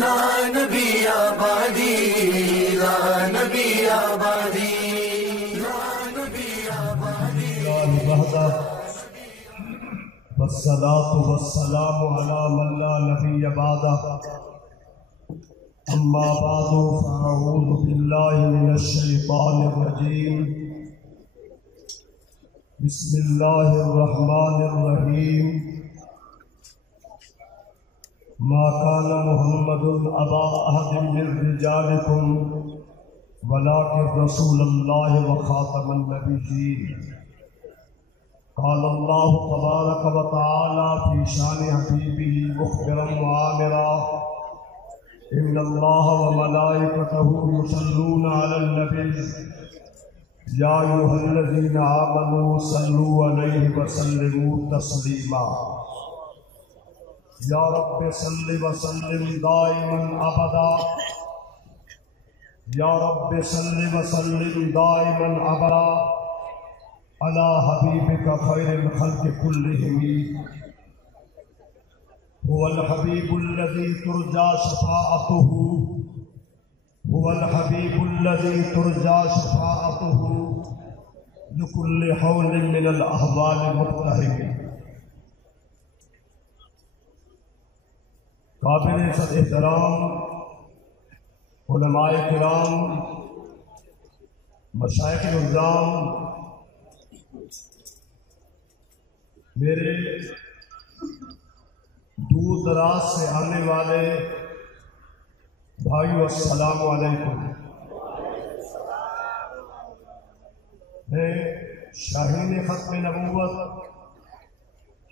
لا نبی آبادی، لا نبی آبادی، لا نبی آبادی. والصلاة والسلام على من لا نبي بعده. أما بعد فأعوذ بالله من الشيطان الرجيم. بسم الله الرحمن الرحيم. ما كان محمد أبا أحد من رجالكم ولكن رسول الله وخاتم النبيين. قال الله تبارك وتعالى في شان حبيبه مخبرا وآمرا: إن الله وملائكته يصلون على النبي يا أيها الذين آمنوا صلوا عليه وسلموا تسليما. يا رب صل وسلم دائما أبدا، يا رب صل وسلم دائما أبدا على حبيبك خير الخلق كلهم. هو الحبيب الذي ترجى شفاعته، هو الحبيب الذي ترجى شفاعته لكل حول من الأحوال مقتحم. قابل احترام علماء کرام، مشائخ النظام، میرے دور دراز سے آنے والے بھائیو، السلام علیکم. میں شاہین ختم نبوت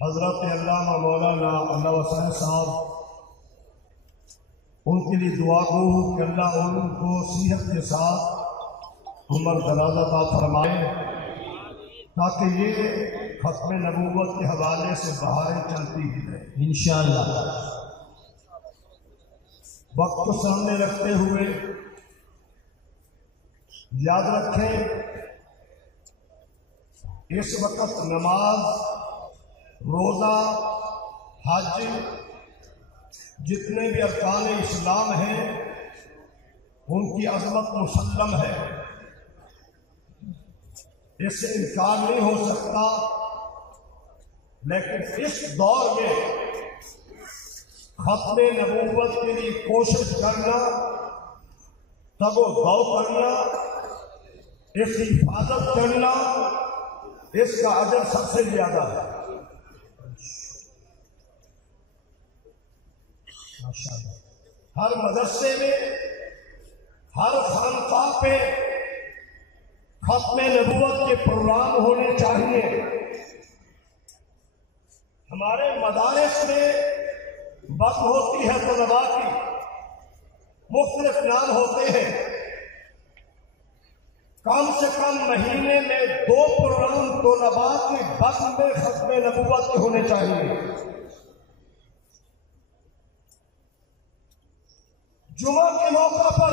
حضرت علامہ مولانا اللہ وسلم صاحب، ان کے لیے دعا گو کہ اللہ ان کو صحت کے ساتھ عمر دراز عطا فرمائے، تاکہ یہ ختم نبوت کے حوالے سے بہاریں چلتی ہیں انشاءاللہ. وقت کو سامنے رکھتے ہوئے یاد رکھیں، اس وقت نماز، روزہ، حج، جتنے بھی ارکان اسلام ہیں ان کی عظمت مسلم ہے، اس سے انکار نہیں ہو سکتا. لیکن اس دور میں ختم نبوت کے لیے کوشش کرنا، تگ و دو کرنا، اس کی حفاظت کرنا، اس کا اجر سب سے زیادہ ہے. ہر مدرسے میں، ہر خانقاہ پہ ختم نبوت کے پروگرام ہونے چاہیے. ہمارے مدارس میں وقت ہوتی ہے طلباء کی، مختلف نام ہوتے ہیں. کم سے کم مہینے میں 2 پروگرام طلباء کی وقت میں ختم نبوت کے ہونے چاہیے. جمعہ کے موقع پر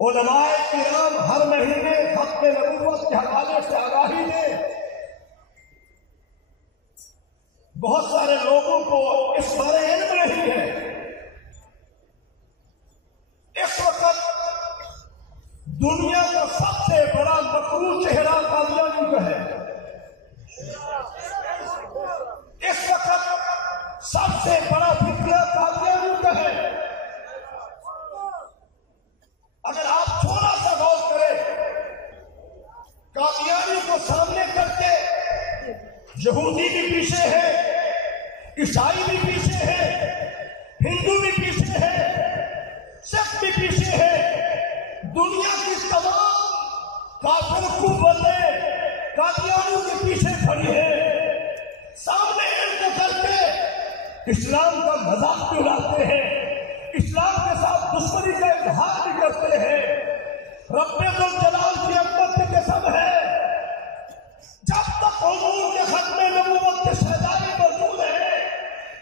علماء کرام ہر مہینے ختم نبوت کے حوالے سے آگاہی دیں. بہت سارے لوگوں کو اس بارے علم نہیں ہے. اس وقت دنیا کا سب سے بڑا مقبول چہرہ قادیانی کا ہے. اس وقت سب سے بڑا فکر قادیانی کا ہے. اگر آپ تھوڑا سا غور کریں، قادیانی کو سامنے کر کے یہودی بھی پیچھے ہے، عیسائی بھی پیچھے ہے، ہندو بھی پیچھے ہے، سکھ بھی پیچھے ہے. دنیا کی تمام کافر قوتیں قادیانی کے پیچھے کھڑی ہے. سامنے علم کر کے اسلام کا مذاق بھی اڑاتے ہیں، اسلام کے ساتھ دشمنی کا اظہار بھی کرتے ہیں. رب ذوالجلال کی عظمت کی قسم ہے، جب تک حضور کے ختم نبوت کے شہدائی موجود ہے،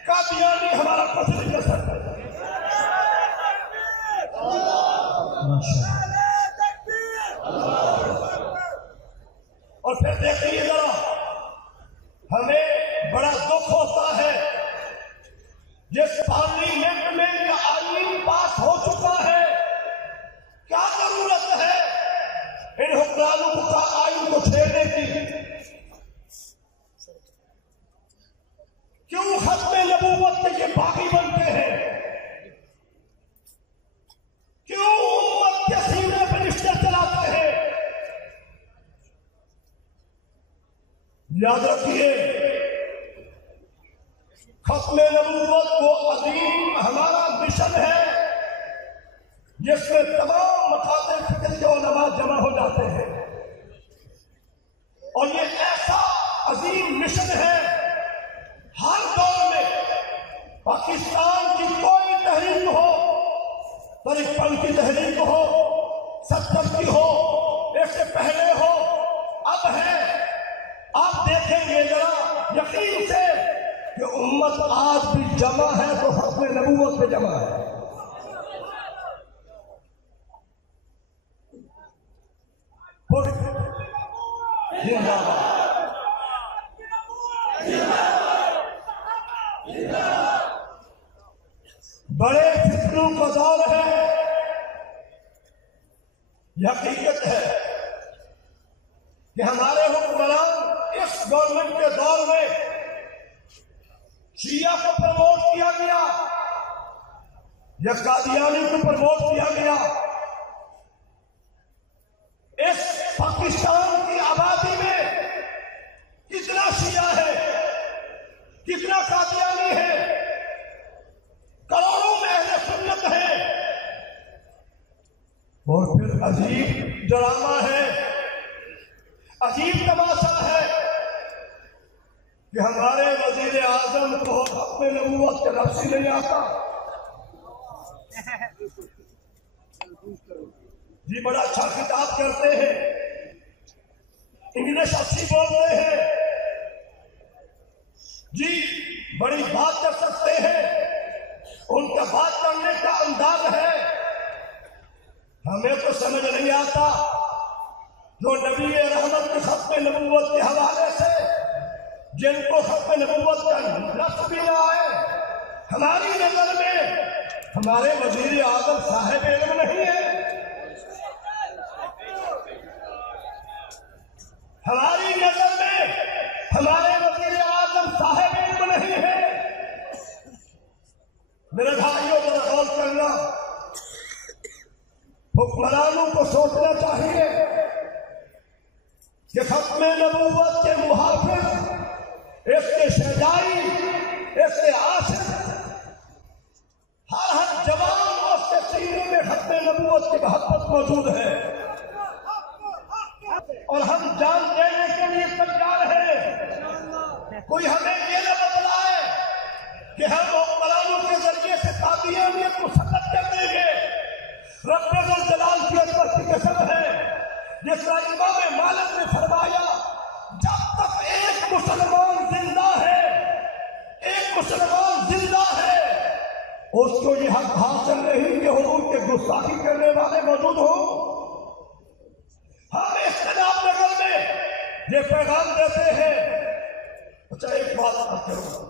قادیانی ہمارا کچھ نہیں کر سکتا. اور پھر دیکھیے ذرا، ہمیں بڑا دکھ ہوتا ہے جس پارلیمنٹ میں یہ آئین پاس ہو چکا ہے، کیا ضرورت ہے ان حکمرانوں کا آئین کو چھیڑنے کی؟ کیوں ختم نبوت کے یہ باغی بنتے ہیں؟ کیوں امت کے سینے پہ رشتے چلاتے ہیں؟ یاد رکھیے، ختم نبوت وہ عظیم ہمارا مشن ہے جس میں تمام مخاطب فکر کے علماء جمع ہو جاتے ہیں، اور یہ ایسا عظیم مشن ہے ہر دور میں پاکستان کی کوئی تحریک ہو، طریق پن کی تحریک ہو، 70 کی ہو، اس سے پہلے ہو، اب ہے، آپ دیکھیں گے ذرا یقین سے کہ امت آج بھی جمع ہے تو ختم نبوت پہ جمع ہے۔ بڑے فتنوں کا دور ہے، یہ حقیقت ہے کہ ہمارے حکمران اس گورنمنٹ کے دور میں شیعہ کو پروموٹ کیا گیا یا قادیانی کو پروموٹ کیا گیا۔ اس پاکستان کی آبادی میں کتنا شیعہ ہے، کتنا قادیانی ہے، کروڑوں میں اہل سنت ہے، اور پھر عجیب ڈرامہ ہے، عجیب تماشا ہے کہ ہمارے وزیر اعظم کو ختم نبوت کا لفظ ہی نہیں آتا۔ جی بڑا اچھا خطاب کرتے ہیں، انگلش اچھی بولتے ہیں، جی بڑی بات کر سکتے ہیں، ان کا بات کرنے کا انداز ہے، ہمیں تو سمجھ نہیں آتا جو نبی رحمت کی ختم نبوت کے حوالے سے جن کو ختم نبوت کا لفظ بھی نہ آئے، ہماری نظر میں ہمارے وزیر اعظم صاحب علم نہیں ہے، ہماری نظر میں ہمارے وزیر اعظم صاحب علم نہیں ہے۔ میرے بھائیوں کو غور کرنا، حکمرانوں کو سوچنا چاہیے کہ ختم نبوت کے محافظ، اس کے شہدائی، اس کے عاشق، ہر جوان اس کے سینے میں ختم نبوت کی محبت موجود ہے، اور ہم جان دینے کے لیے تیار ہیں۔ کوئی ہمیں یہ نہ بتلائے کہ ہم حکمرانوں کے ذریعے سے قادیانیت مسلط کر دیں گے۔ رب الجلال کی عظمت کی قسم ہے، جس طرح امام مالک نے فرمایا، جب تک ایک مسلمان زندہ ہے، ایک مسلمان زندہ ہے، اس کو یہ حق حاصل نہیں کہ حضور کے گستاخی کرنے والے موجود ہوں۔ ہم اس جناب نگر میں یہ پیغام دیتے ہیں۔ اچھا ایک بات آپ کروں،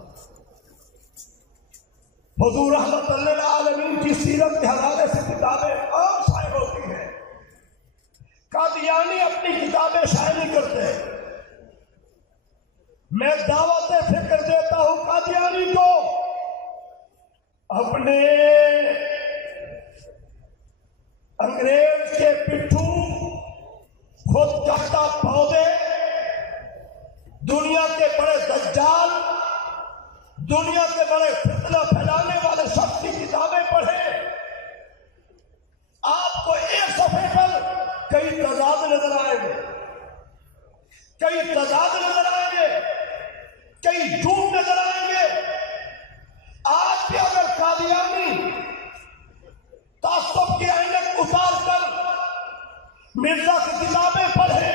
حضور رحمت للعالمین کی سیرت کے حوالے سے کتابیں عام شائع ہوتی ہیں، قادیانی اپنی کتابیں شائع نہیں کرتے۔ میں دعوت فکر دیتا ہوں قادیانی کو، اپنے انگریز کے پٹھو خود کاٹا پودے، دنیا کے بڑے دجال، دنیا کے بڑے فتنہ پھیلانے والے شخص کی کتابیں پڑھیں، آپ کو ایک صفحے پر کئی تضاد نظر آئیں گے، کئی تضاد نظر آئیں گے، کئی جھوٹ نظر آئیں گے۔ آج بھی اگر قادیانی تعصب کی عینک اتار کر مرزا کی کتابیں پڑھیں،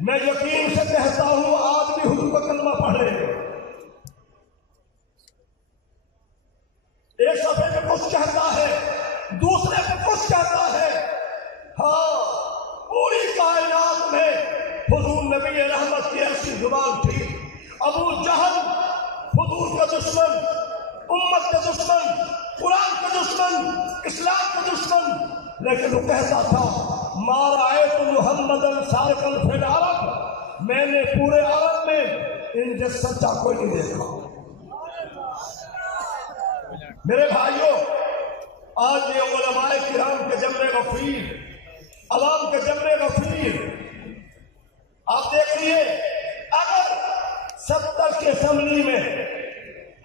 میں یقین سے کہتا ہوں آج بھی حضور کا کلمہ پڑھے، ایک صفحے پہ کچھ کہتا ہے، دوسرے پہ کچھ کہتا ہے۔ ہاں، پوری کائنات میں حضور نبی رحمت کی ایسی زبان تھی۔ ابو جہل حضور کا دشمن، امت کے دشمن، قرآن کے دشمن، اسلام کے دشمن، لیکن وہ کہتا تھا ما رأیت محمدا سارقا فی العرب، میں نے پورے عرب میں ان جیسا سچا کوئی نہیں دیکھا۔ میرے بھائیوں، آج یہ علماء کرام کے جمع غفیر، عوام کے جمع غفیر، آپ دیکھیے اگر 70 کی اسمبلی میں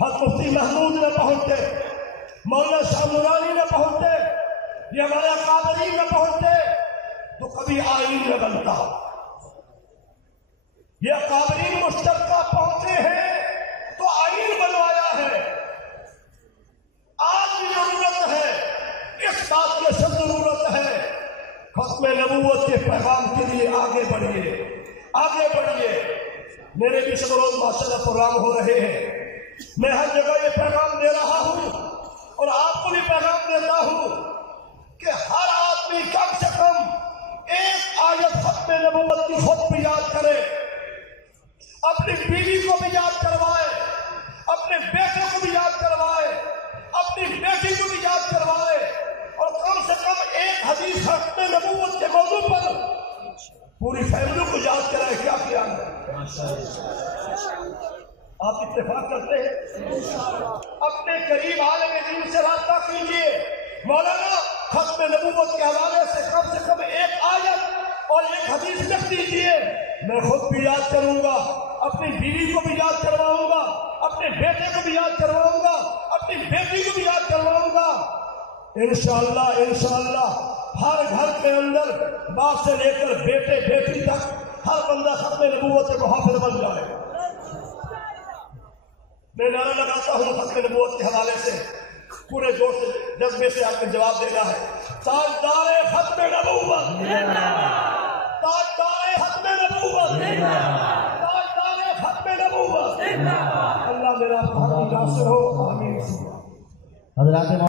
حضرت مفتی محمود نہ پہنچتے، مولانا شاہ نورانی نہ پہنچتے، یہ ہمارے اکابرین نہ پہنچتے تو کبھی آئین نہ بنتا۔ یہ اکابرین مشترکہ پہنچے ہیں تو آئین بنوایا ہے۔ آج بھی ضرورت ہے، اس بات کی سب ضرورت ہے، ختم نبوت کے پیغام کے لیے آگے بڑھیے، آگے بڑھیے۔ میرے بھی شب روز ماشاءاللہ پروگرام ہو رہے ہیں، میں ہر جگہ یہ پیغام دے رہا ہوں اور آپ کو بھی پیغام دیتا ہوں کہ ہر آدمی کم سے کم ایک آیت ختم نبوت کی خود بھی یاد کرے، اپنی بیوی کو بھی یاد کروائے، اپنے بیٹے کو بھی یاد کروائے، اپنی بیٹی کو بھی یاد کروائے، اور کم سے کم ایک حدیث ختم نبوت کے موضوع پر پوری فیملی کو یاد کرائے۔ کیا کیا ہے؟ آپ اتفاق کرتے ہیں؟ اپنے قریب عالم دین سے رابطہ کیجیے، مولانا ختم نبوت کے حوالے سے کم ایک آیت اور ایک حدیث لکھ دیجیے، میں خود بھی یاد کروں گا، اپنی بیوی کو بھی یاد کرواؤں گا، اپنے بیٹے کو بھی یاد کرواؤں گا، اپنی بیٹی کو بھی یاد کرواؤں گا۔ انشاءاللہ ہر گھر کے اندر باپ سے لے کر بیٹے بیٹی تک ہر بندہ ختم نبوت کے محافظ بن جائے۔ میں نعرہ لگاتا ہوں ختم نبوت کے حوالے سے، پورے جوش سے جذبے سے آپ کو جواب دینا ہے۔ تاجدار ختم نبوت، تاجدار ختم نبوت، تاجدار ختم نبوت۔ اللہ میرا بہت ناصر ہو، آمین۔ حضرات